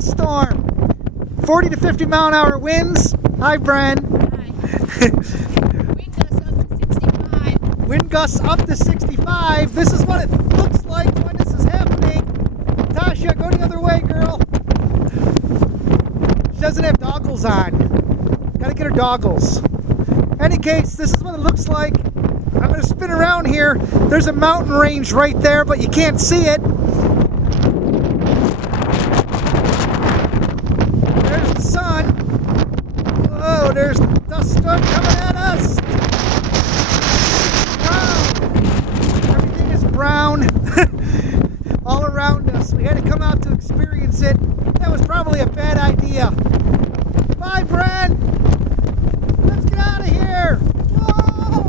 dust storm. 40 to 50 mile an hour winds. Hi, Bren. Hi. Wind gusts up to 65. Wind gusts up to 65. This is what it looks like when this is happening. Tasha, go the other way, girl. She doesn't have goggles on. Gotta get her goggles. Any case, this is what it looks like. I'm going to spin around here. There's a mountain range right there, but you can't see it. There's the sun. Oh, there's the dust storm coming at us. Brown. Everything is brown all around us. We had to come out to experience it. That was probably a bad idea.